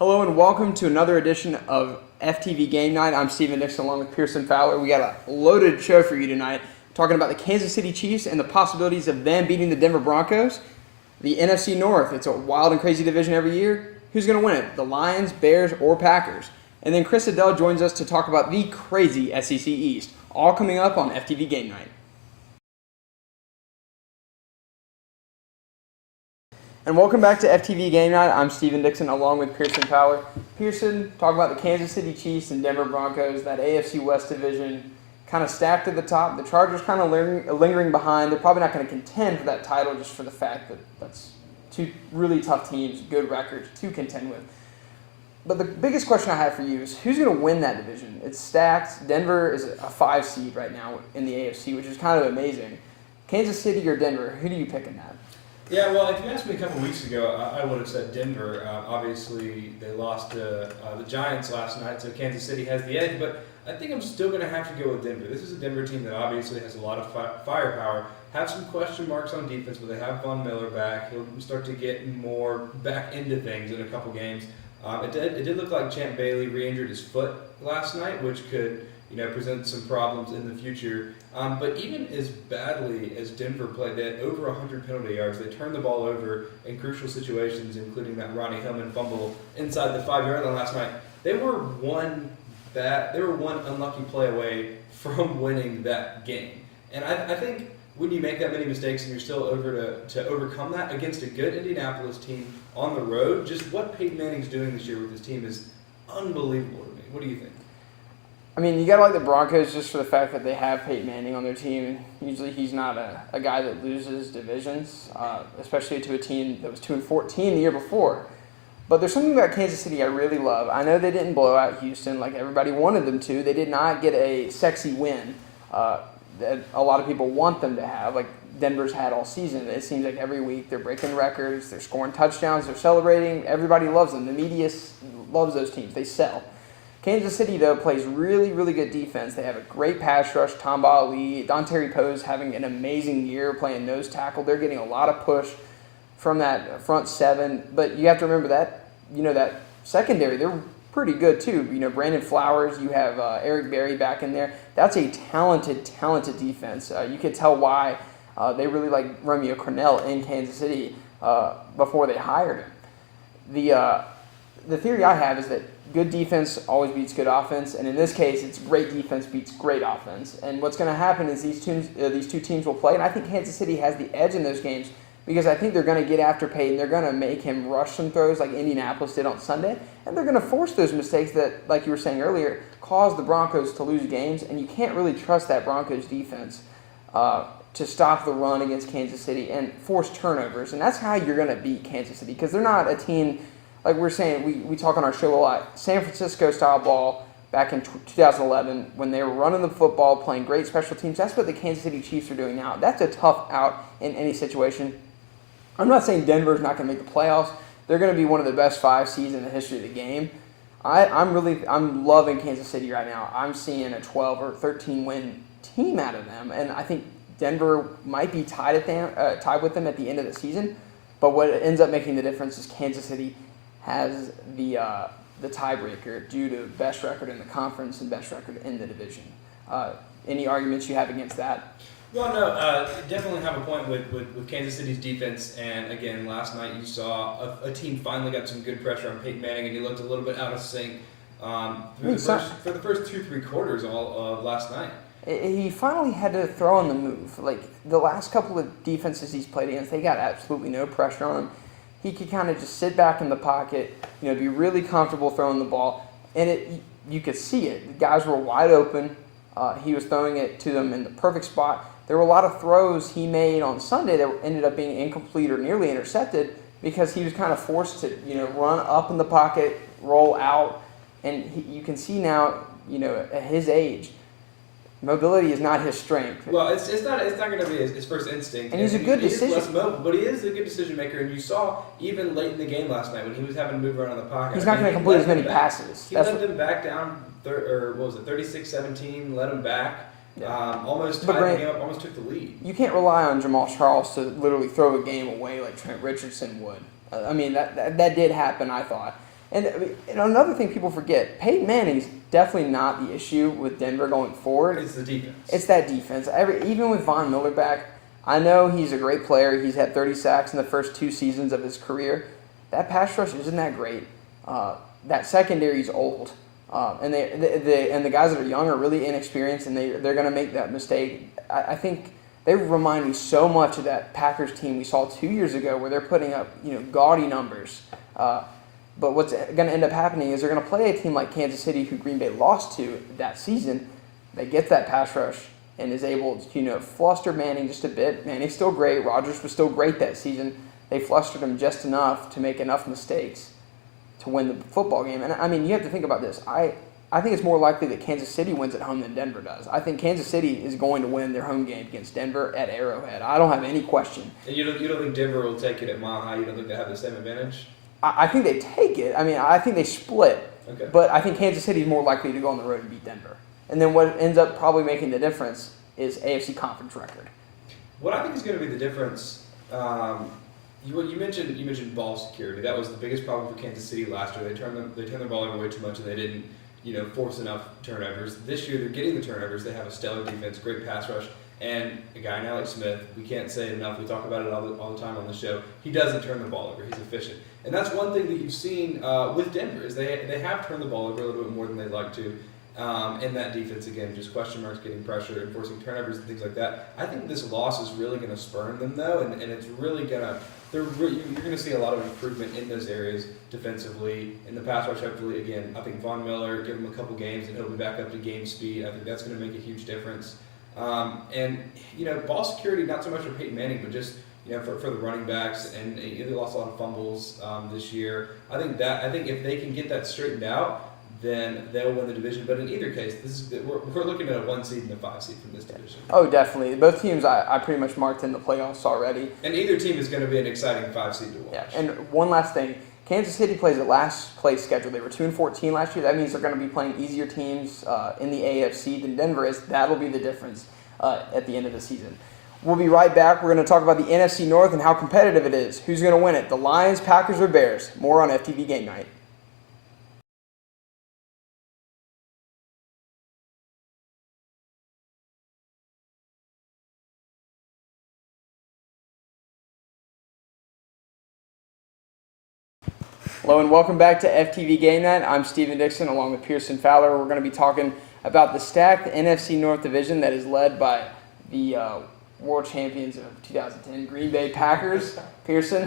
Hello and welcome to another edition of FTV GameNight. I'm Steven Dixon along with Pearson Fowler. We got a loaded show for you tonight, talking about the Kansas City Chiefs and the possibilities of them beating the Denver Broncos. The NFC North, it's a wild and crazy division every year. Who's going to win it? The Lions, Bears, or Packers? And then Chris Adell joins us to talk about the crazy SEC East. All coming up on FTV GameNight. And welcome back to FTV GameNight. I'm Steven Dixon along with Pearson Fowler. Pearson, talk about the Kansas City Chiefs and Denver Broncos, that AFC West division, kind of stacked at the top. The Chargers kind of lingering behind. They're probably not going to contend for that title just for the fact that that's two really tough teams, good records to contend with. But the biggest question I have for you is who's going to win that division? It's stacked. Denver is a 5 seed right now in the AFC, which is kind of amazing. Kansas City or Denver, who do you pick in that? Yeah, well, if you asked me a couple weeks ago, I would have said Denver. Obviously, they lost to the Giants last night, so Kansas City has the edge. But I think I'm still going to have to go with Denver. This is a Denver team that obviously has a lot of firepower. Have some question marks on defense, but they have Von Miller back. He'll start to get more back into things in a couple games. It did look like Champ Bailey re-injured his foot last night, which could present some problems in the future. But even as badly as Denver played, they had over 100 penalty yards. They turned the ball over in crucial situations, including that Ronnie Hillman fumble inside the 5-yard line last night. They were one unlucky play away from winning that game. And I think when you make that many mistakes and you're still over to overcome that against a good Indianapolis team on the road, just what Peyton Manning's doing this year with his team is unbelievable to me. What do you think? I mean, you got to like the Broncos just for the fact that they have Peyton Manning on their team. Usually he's not a guy that loses divisions, especially to a team that was 2-14 the year before. But there's something about Kansas City I really love. I know they didn't blow out Houston like everybody wanted them to. They did not get a sexy win that a lot of people want them to have, like Denver's had all season. It seems like every week they're breaking records, they're scoring touchdowns, they're celebrating. Everybody loves them. The media loves those teams. They sell. Kansas City, though, plays really, really good defense. They have a great pass rush. Tamba Ali, Dontari Poe's having an amazing year playing nose tackle. They're getting a lot of push from that front seven. But you have to remember that, that secondary, they're pretty good, too. Brandon Flowers, you have Eric Berry back in there. That's a talented defense. You could tell why they really like Romeo Crennel in Kansas City before they hired him. The theory I have is that good defense always beats good offense, and in this case, it's great defense beats great offense. And what's going to happen is these two teams will play, and I think Kansas City has the edge in those games because I think they're going to get after Peyton. They're going to make him rush some throws like Indianapolis did on Sunday, and they're going to force those mistakes that, like you were saying earlier, cause the Broncos to lose games, and you can't really trust that Broncos defense to stop the run against Kansas City and force turnovers, and that's how you're going to beat Kansas City because they're not a team. Like we're saying, we talk on our show a lot, San Francisco-style ball back in 2011 when they were running the football, playing great special teams. That's what the Kansas City Chiefs are doing now. That's a tough out in any situation. I'm not saying Denver's not going to make the playoffs. They're going to be one of the best 5 seeds in the history of the game. I'm loving Kansas City right now. I'm seeing a 12 or 13 win team out of them, and I think Denver might be tied with them at the end of the season. But what ends up making the difference is Kansas City has the tiebreaker due to best record in the conference and best record in the division. Any arguments you have against that? Well, no, definitely have a point with Kansas City's defense. And again, last night you saw a team finally got some good pressure on Peyton Manning, and he looked a little bit out of sync for the first 2-3 quarters all of last night. He finally had to throw on the move. Like the last couple of defenses he's played against, they got absolutely no pressure on him. He could kind of just sit back in the pocket, be really comfortable throwing the ball, and you could see it. The guys were wide open. He was throwing it to them in the perfect spot. There were a lot of throws he made on Sunday that ended up being incomplete or nearly intercepted because he was kind of forced to, run up in the pocket, roll out, and you can see now, at his age, mobility is not his strength. Well, it's not going to be his first instinct. And he's a good decision. He is less mobile, but he is a good decision maker. And you saw even late in the game last night when he was having to move around in the pocket. He's not going to complete as many passes. He let them back down, 36-17, let him back. Yeah. Almost tied the game up, almost took the lead. You can't rely on Jamal Charles to literally throw a game away like Trent Richardson would. I mean, that did happen, I thought. And, and another thing people forget, Peyton Manning's definitely not the issue with Denver going forward. It's the defense. It's that defense. Even with Von Miller back, I know he's a great player. He's had 30 sacks in the first 2 seasons of his career. That pass rush isn't that great. That secondary's old. And the guys that are young are really inexperienced, and they're going to make that mistake. I think they remind me so much of that Packers team we saw 2 years ago, where they're putting up gaudy numbers. But what's going to end up happening is they're going to play a team like Kansas City, who Green Bay lost to that season. They get that pass rush and is able to fluster Manning just a bit. Manning's still great. Rodgers was still great that season. They flustered him just enough to make enough mistakes to win the football game. And I mean, you have to think about this. I think it's more likely that Kansas City wins at home than Denver does. I think Kansas City is going to win their home game against Denver at Arrowhead. I don't have any question. And you don't think Denver will take it at Mile High? You don't think they have the same advantage? I think they take it. I mean, I think they split. Okay. But I think Kansas City is more likely to go on the road and beat Denver. And then what ends up probably making the difference is AFC conference record. What I think is going to be the difference, you mentioned ball security. That was the biggest problem for Kansas City last year. They turned the ball over way too much, and they didn't force enough turnovers. This year they're getting the turnovers. They have a stellar defense, great pass rush, and a guy now like Smith. We can't say it enough. We talk about it all the time on the show. He doesn't turn the ball over. He's efficient. And that's one thing that you've seen with Denver is they have turned the ball over a little bit more than they'd like to. And that defense, again, just question marks, getting pressure, enforcing turnovers and things like that. I think this loss is really going to spurn them, though, and it's really going to – you're going to see a lot of improvement in those areas defensively. In the pass rush, hopefully, again, I think Von Miller, give him a couple games, and he'll be back up to game speed. I think that's going to make a huge difference. And ball security, not so much for Peyton Manning, but just – for the running backs, and they lost a lot of fumbles this year. I think if they can get that straightened out, then they'll win the division. But in either case, we're looking at a 1 seed and a 5 seed from this division. Oh, definitely. Both teams I pretty much marked in the playoffs already. And either team is going to be an exciting 5 seed to watch. Yeah. And one last thing, Kansas City plays a last place schedule. They were 2-14 last year. That means they're going to be playing easier teams in the AFC than Denver is. That'll be the difference at the end of the season. We'll be right back. We're going to talk about the NFC North and how competitive it is. Who's going to win it? The Lions, Packers, or Bears? More on FTV Game Night. Hello and welcome back to FTV GameNight. I'm Steven Dixon along with Pearson Fowler. We're going to be talking about the stacked NFC North division that is led by the world champions of 2010 Green Bay Packers. Pearson,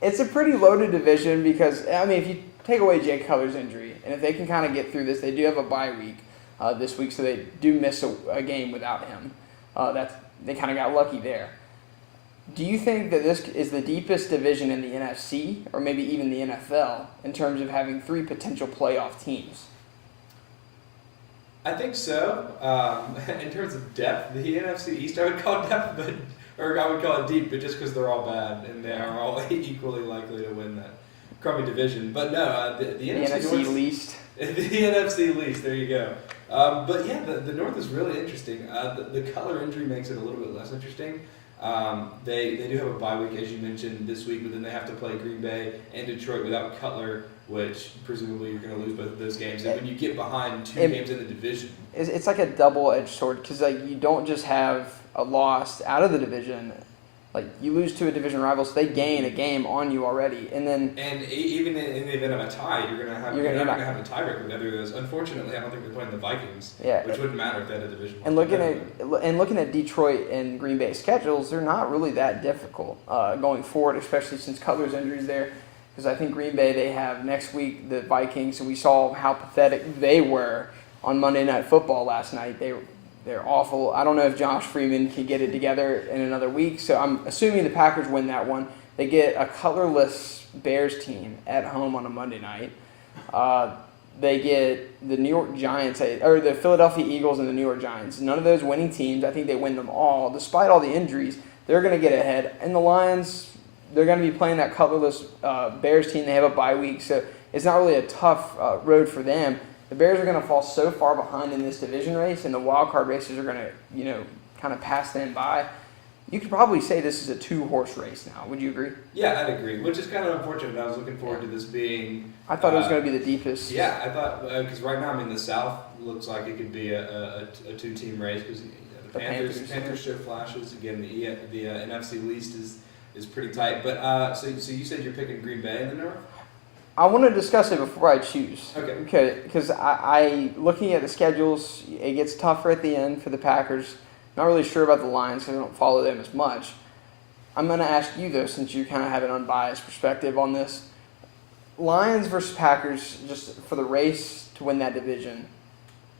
it's a pretty loaded division because, I mean, if you take away Jay Cutler's injury, and if they can kind of get through this, they do have a bye week this week, so they do miss a game without him. They kind of got lucky there. Do you think that this is the deepest division in the NFC, or maybe even the NFL, in terms of having 3 potential playoff teams? I think so. In terms of depth, the NFC East I would call depth, or I would call it deep, but just because they're all bad and they are all equally likely to win that crummy division. But no, the NFC North, least. The NFC least. There you go. But yeah, the North is really interesting. The Cutler injury makes it a little bit less interesting. They do have a bye week, as you mentioned, this week, but then they have to play Green Bay and Detroit without Cutler, which presumably you're going to lose both of those games. And when you get behind 2 games in the division, it's like a double-edged sword because you don't just have a loss out of the division. Like, you lose to a division rival, so they gain a game on you already, and even in the event of a tie, you're not going to have a tiebreaker with either of those. Unfortunately, I don't think they're playing the Vikings, which wouldn't matter if they had a division. And looking at Detroit and Green Bay schedules, they're not really that difficult going forward, especially since Cutler's injuries there. Because I think Green Bay, they have next week the Vikings, and we saw how pathetic they were on Monday Night Football last night. They're awful. I don't know if Josh Freeman can get it together in another week, so I'm assuming the Packers win that one. They get a Cutlerless Bears team at home on a Monday night. They get the New York Giants, or the Philadelphia Eagles and the New York Giants. None of those winning teams, I think they win them all. Despite all the injuries, they're going to get ahead. And the Lions, they're going to be playing that Cutlerless Bears team. They have a bye week, so it's not really a tough road for them. The Bears are going to fall so far behind in this division race, and the wild card races are going to, kind of pass them by. you could probably say this is a 2-horse race now. Would you agree? Yeah, I'd agree. Which is kind of unfortunate. I was looking forward to this being. I thought it was going to be the deepest. Yeah, I thought because right now, I mean, the South looks like it could be a 2-team race because the Panthers show flashes. Again, the NFC East is pretty tight. But so you said you're picking Green Bay in the North. I want to discuss it before I choose. Okay. Because I looking at the schedules, it gets tougher at the end for the Packers. Not really sure about the Lions because I don't follow them as much. I'm going to ask you, though, since you kind of have an unbiased perspective on this. Lions versus Packers, just for the race to win that division.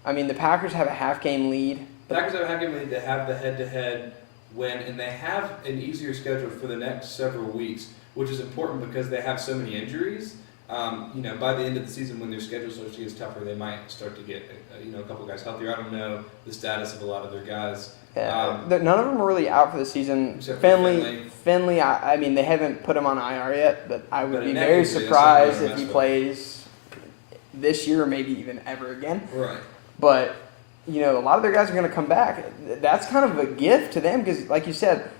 I mean, the Packers have a half-game lead. The Packers have a half-game lead. They have the head-to-head win, and they have an easier schedule for the next several weeks, which is important because they have so many injuries. By the end of the season, when their schedule starts to get tougher, they might start to get a couple guys healthier. I don't know the status of a lot of their guys. Yeah, none of them are really out for the season. Except Finley, I mean, they haven't put him on IR yet, but I would be very surprised if he plays this year or maybe even ever again. Right. But, a lot of their guys are going to come back. That's kind of a gift to them because, like you said,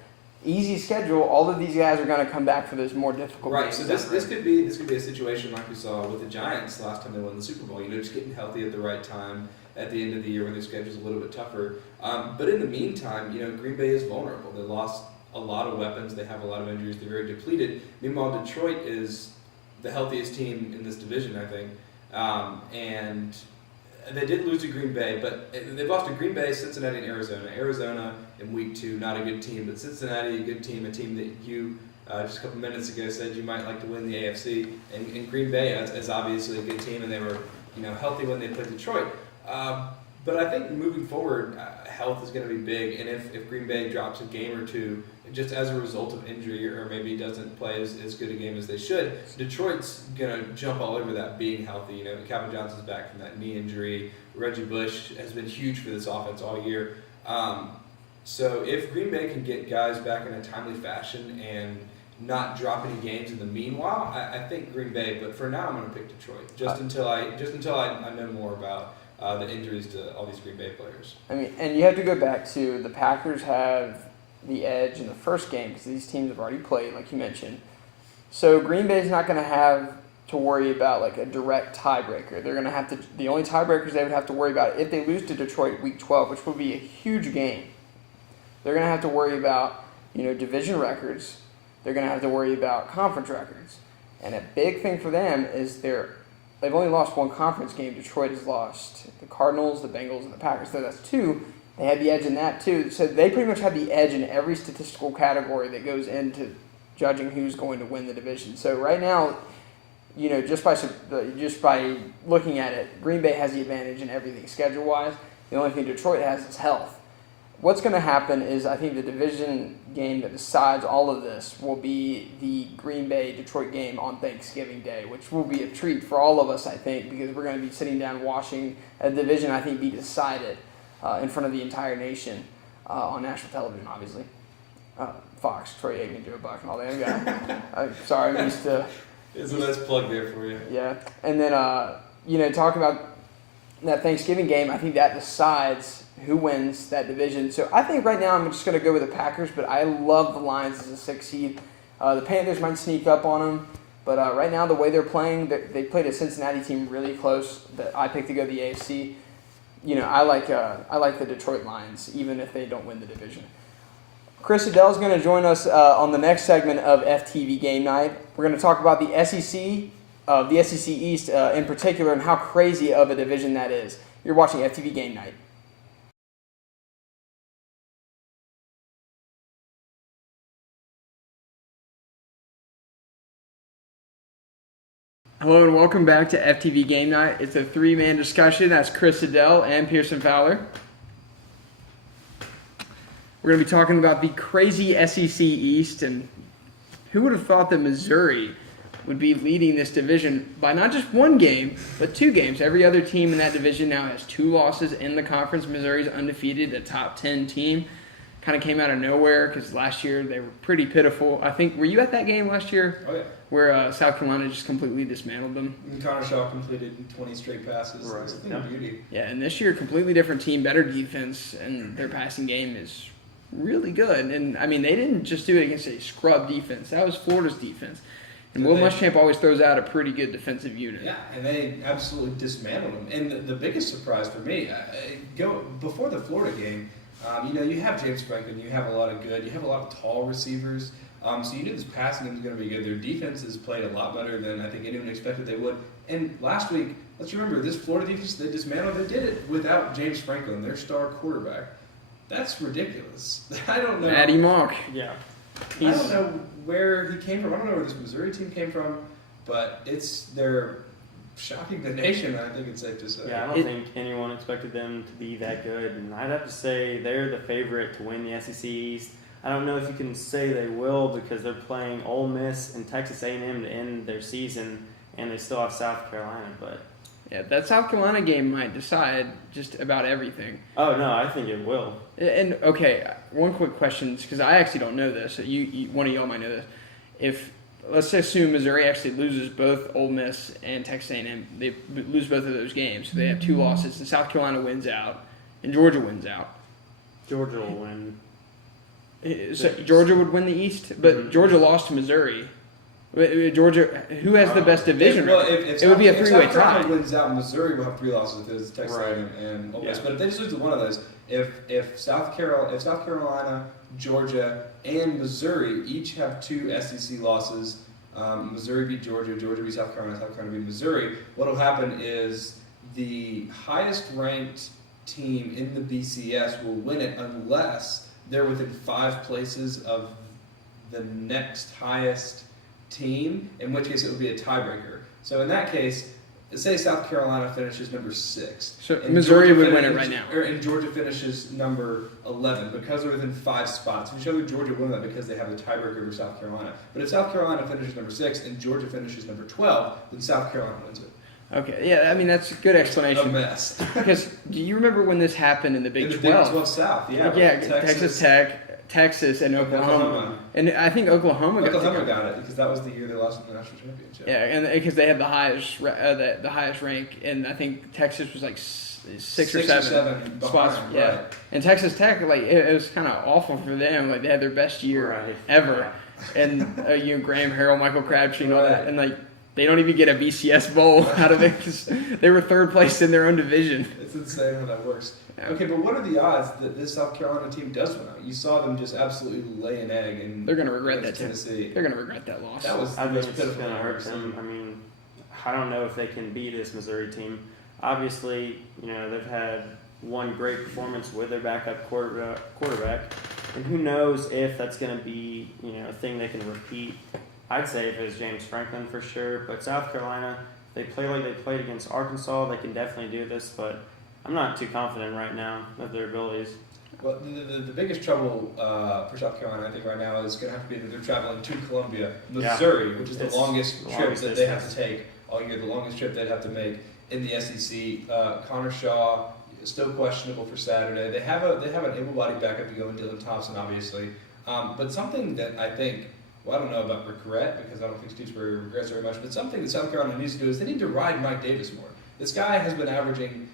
easy schedule. All of these guys are going to come back for those more difficult games. Right. So this could be a situation like we saw with the Giants last time they won the Super Bowl. Just getting healthy at the right time at the end of the year when their schedule's a little bit tougher. But in the meantime, Green Bay is vulnerable. They lost a lot of weapons. They have a lot of injuries. They're very depleted. Meanwhile, Detroit is the healthiest team in this division, I think. And they did lose to Green Bay, but they've lost to Green Bay, Cincinnati, and Arizona. Arizona in week 2, not a good team, but Cincinnati, a good team, a team that you just a couple minutes ago said you might like to win the AFC. And Green Bay is obviously a good team, and they were healthy when they played Detroit. But I think moving forward, health is going to be big, and if Green Bay drops a game or two, just as a result of injury or maybe doesn't play as good a game as they should, Detroit's going to jump all over that being healthy. Calvin Johnson's back from that knee injury. Reggie Bush has been huge for this offense all year. So if Green Bay can get guys back in a timely fashion and not drop any games in the meanwhile, I think Green Bay. But for now, I'm going to pick Detroit just until I know more about the injuries to all these Green Bay players. I mean, and you have to go back to the Packers have the edge in the first game because these teams have already played, like you mentioned. So Green Bay's not going to have to worry about like a direct tiebreaker. They're going to have to. The only tiebreakers they would have to worry about if they lose to Detroit week 12, which would be a huge game. They're going to have to worry about division records. They're going to have to worry about conference records, and a big thing for them is they've only lost one conference game. Detroit has lost the Cardinals, the Bengals, and the Packers. So that's 2. They have the edge in that too. So they pretty much have the edge in every statistical category that goes into judging who's going to win the division. So right now, just by looking at it, Green Bay has the advantage in everything schedule-wise. The only thing Detroit has is health. What's going to happen is I think the division game that decides all of this will be the Green Bay-Detroit game on Thanksgiving Day, which will be a treat for all of us, I think, because we're going to be sitting down watching a division, I think, be decided in front of the entire nation on national television, obviously. Fox, Troy Aikman, Joe Buck, and all that guy. Sorry, I'm used to... It's a nice plug there for you. Yeah. And then, talking about that Thanksgiving game, I think that decides who wins that division. So I think right now I'm just going to go with the Packers, but I love the Lions as a 6 seed. The Panthers might sneak up on them, but right now the way they're playing, they played a Cincinnati team really close that I picked to go to the AFC. I like the Detroit Lions, even if they don't win the division. Chris Adell is going to join us on the next segment of FTV Game Night. We're going to talk about the SEC East in particular, and how crazy of a division that is. You're watching FTV Game Night. Hello and welcome back to FTV Game Night. It's a 3-man discussion. That's Chris Adell and Pearson Fowler. We're going to be talking about the crazy SEC East, and who would have thought that Missouri would be leading this division by not just 1 game, but 2 games. Every other team in that division now has 2 losses in the conference. Missouri's undefeated, a top 10 team. Kind of came out of nowhere because last year they were pretty pitiful. I think, were you at that game last year? Oh, yeah. Where South Carolina just completely dismantled them? And Connor Shaw completed 20 straight passes. Right. It's a thing of beauty. Yeah, and this year, completely different team, better defense, and their passing game is really good. And, I mean, they didn't just do it against a scrub defense. That was Florida's defense. And Will Muschamp always throws out a pretty good defensive unit. Yeah, and they absolutely dismantled them. And the biggest surprise for me, before the Florida game, you have James Franklin, you have a lot of tall receivers. So you knew this passing game was going to be good. Their defense has played a lot better than I think anyone expected they would. And last week, let's remember, this Florida defense they dismantled, they did it without James Franklin, their star quarterback. That's ridiculous. I don't know. Matty Monk. Yeah. I don't know where he came from. I don't know where this Missouri team came from, but they're shocking the nation, I think it's safe to say. Yeah, I don't think anyone expected them to be that good. And I'd have to say they're the favorite to win the SEC East. I don't know if you can say they will because they're playing Ole Miss and Texas A&M to end their season, and they still have South Carolina. But yeah, that South Carolina game might decide just about everything. Oh, no, I think it will. And, okay, one quick question, because I actually don't know this. One of y'all might know this. Let's assume Missouri actually loses both Ole Miss and Texas A&M. They lose both of those games. So they have 2 losses, and South Carolina wins out, and Georgia wins out. Georgia will win. So Georgia would win the East, but Georgia lost to Missouri. Georgia, who has the best division? It would be a 3-way tie. If South Carolina wins out, Missouri will have 3 losses because Texas A&M and Ole Miss. But if they just lose to one of those, if South Carolina, Georgia, and Missouri each have 2 SEC losses, Missouri beat Georgia, Georgia beat South Carolina beat Missouri. What will happen is the highest ranked team in the BCS will win it unless they're within 5 places of the next highest team, in which case it would be a tiebreaker. So in that case, say South Carolina finishes number 6. So Missouri would win it right now. And Georgia finishes number 11 because they're within 5 spots. We show Georgia win that because they have a tiebreaker over South Carolina. But if South Carolina finishes number 6 and Georgia finishes number 12, then South Carolina wins it. Okay, yeah, I mean, that's a good explanation. A mess. Because do you remember when this happened in the Big 12? Big 12 South, yeah. Yeah, Texas Tech, Texas, and Oklahoma. And I think Oklahoma got it because that was the year they lost in the national championship. Yeah, and because they had the highest rank, and I think Texas was like 6 or 7 spots. Behind, yeah, right. And Texas Tech, like it was kind of awful for them. Like they had their best year ever, and Graham Harrell, Michael Crabtree, and all that, and like. They don't even get a BCS bowl out of it because they were 3rd place in their own division. It's insane how that works. Yeah. Okay, but what are the odds that this South Carolina team does win out? You saw them just absolutely lay an egg in They're going to regret that Tennessee. They're going to regret that loss. That was I think it's going to hurt them. I mean, I don't know if they can beat this Missouri team. Obviously, they've had one great performance with their backup quarterback, and who knows if that's going to be a thing they can repeat. I'd say if it's James Franklin for sure, but South Carolina, they play like they played against Arkansas. They can definitely do this, but I'm not too confident right now of their abilities. Well, the biggest trouble for South Carolina, I think, right now is going to have to be that they're traveling to Columbia, Missouri, which is the longest trip that they have to take all year, the longest trip they'd have to make in the SEC. Connor Shaw is still questionable for Saturday. They have an able-bodied backup to go in Dylan Thompson, obviously, but something that I think. Well, I don't know about regret because I don't think Steve Spurrier regrets very much, but something that South Carolina needs to do is they need to ride Mike Davis more. This guy has been averaging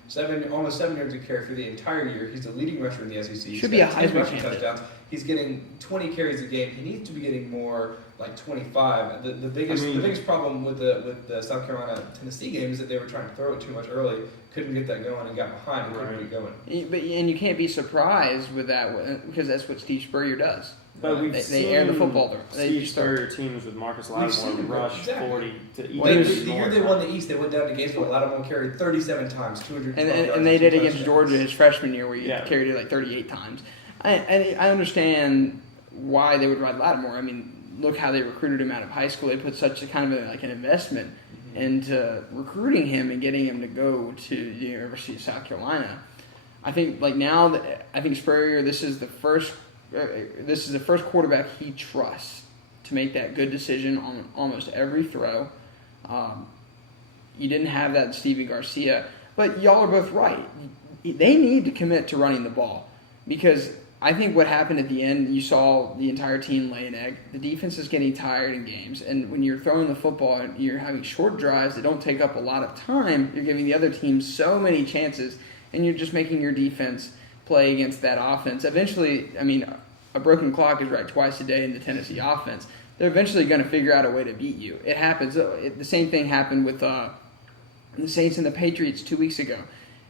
almost 7 yards a carry for the entire year. He's the leading rusher in the SEC. Should be a Heisman touchdowns. He's getting 20 carries a game. He needs to be getting more like 25. The biggest problem with the South Carolina Tennessee game is that they were trying to throw it too much early, couldn't get that going, and got behind and couldn't get going. And you can't be surprised with that because that's what Steve Spurrier does. But they air the football. Steve Spurrier teams with Marcus Lattimore rush 40 to each. The year they won the East, they went down to Gainesville. Lattimore carried 37 times, 212 yards. And they did against Georgia his freshman year where he carried it like 38 times. I understand why they would ride Lattimore. I mean, look how they recruited him out of high school. They put such a kind of an investment into recruiting him and getting him to go to the University of South Carolina. I think I think Spurrier, this is the first quarterback he trusts to make that good decision on almost every throw. You didn't have that in Stevie Garcia, but y'all are both right. They need to commit to running the ball because I think what happened at the end, you saw the entire team lay an egg. The defense is getting tired in games, and when you're throwing the football and you're having short drives that don't take up a lot of time, you're giving the other team so many chances, and you're just making your defense play against that offense. Eventually, I mean, a broken clock is right twice a day in the Tennessee offense, they're eventually going to figure out a way to beat you. It happens. The same thing happened with the Saints and the Patriots 2 weeks ago.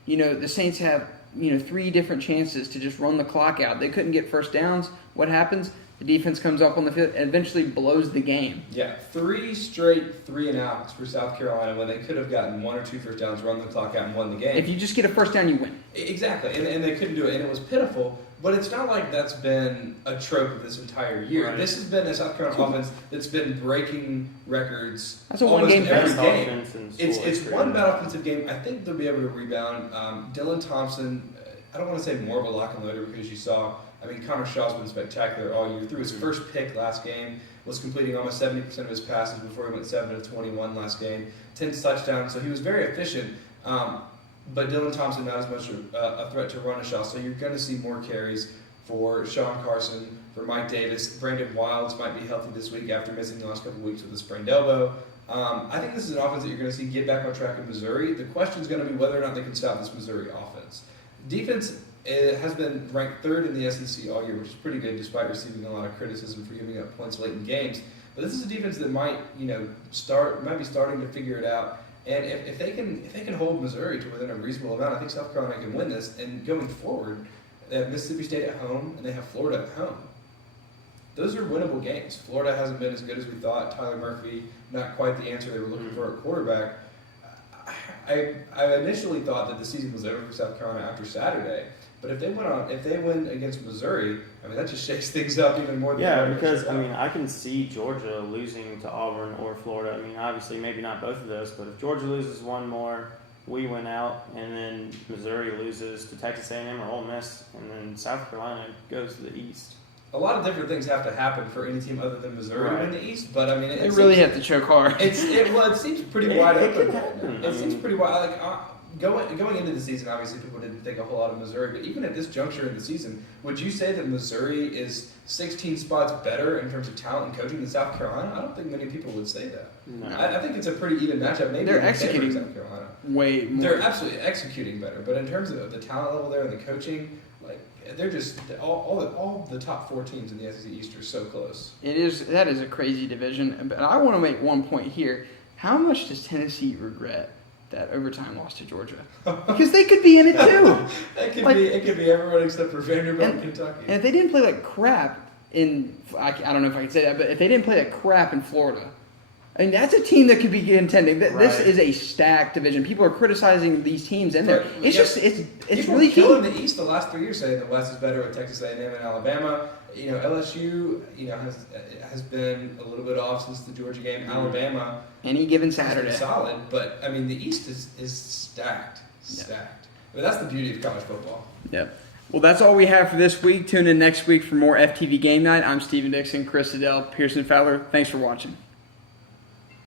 The Saints have 3 different chances to just run the clock out. They couldn't get first downs. What happens? The defense comes up on the field and eventually blows the game. Yeah, 3 straight 3-and-outs for South Carolina when they could have gotten 1 or 2 first downs, run the clock out, and won the game. If you just get a first down, you win. Exactly, and they couldn't do it, and it was pitiful. But it's not like that's been a trope of this entire year. Right. This has been a South Carolina offense that's been breaking records. That's a one-game every game. It's one bad offensive game. I think they'll be able to rebound. Dylan Thompson, I don't want to say more of a lock and loader because you saw. Connor Shaw's been spectacular all year. Through his first pick last game, was completing almost 70% of his passes before he went 7 of 21 last game. 10 touchdowns, so he was very efficient. But Dylan Thompson not as much a threat to run as Shaw, so you're going to see more carries for Sean Carson, for Mike Davis. Brandon Wilds might be healthy this week after missing the last couple of weeks with a sprained elbow. I think this is an offense that you're going to see get back on track in Missouri. The question is going to be whether or not they can stop this Missouri offense. Defense has been ranked 3rd in the SEC all year, which is pretty good despite receiving a lot of criticism for giving up points late in games. But this is a defense that might be starting to figure it out. And if they can hold Missouri to within a reasonable amount, I think South Carolina can win this. And going forward, they have Mississippi State at home and they have Florida at home. Those are winnable games. Florida hasn't been as good as we thought. Tyler Murphy, not quite the answer they were looking for at quarterback. I initially thought that the season was over for South Carolina after Saturday. But if they win against Missouri, that just shakes things up even more. Because I can see Georgia losing to Auburn or Florida. Obviously maybe not both of those, but if Georgia loses one more, we win out, and then Missouri loses to Texas A&M or Ole Miss, and then South Carolina goes to the East. A lot of different things have to happen for any team other than Missouri to win the East, but they really have to choke hard. It seems pretty wide open. It seems pretty wide. Going into the season, obviously people didn't think a whole lot of Missouri, but even at this juncture in the season, would you say that Missouri is 16 spots better in terms of talent and coaching than South Carolina? I don't think many people would say that. No. I think it's a pretty even matchup. Maybe they're executing South Carolina way more. They're absolutely executing better, but in terms of the talent level there and the coaching, they're just all the top 4 teams in the SEC East are so close. That is a crazy division, but I want to make one point here. How much does Tennessee regret that overtime loss to Georgia? Because they could be in it too. It could be everyone except for Vanderbilt and Kentucky. And if they didn't play like crap I don't know if I can say that, but if they didn't play like crap in Florida, that's a team that could be contending. This is a stacked division. People are criticizing these teams in there. It's really killing the East the last 3 years, saying the West is better with Texas A&M and Alabama. LSU has been a little bit off since the Georgia game. Mm-hmm. Alabama any given Saturday has been solid, but the East is stacked. But that's the beauty of college football. Yep. Well, that's all we have for this week. Tune in next week for more FTV Game Night. I'm Steven Dixon, Chris Adele, Pearson Fowler. Thanks for watching.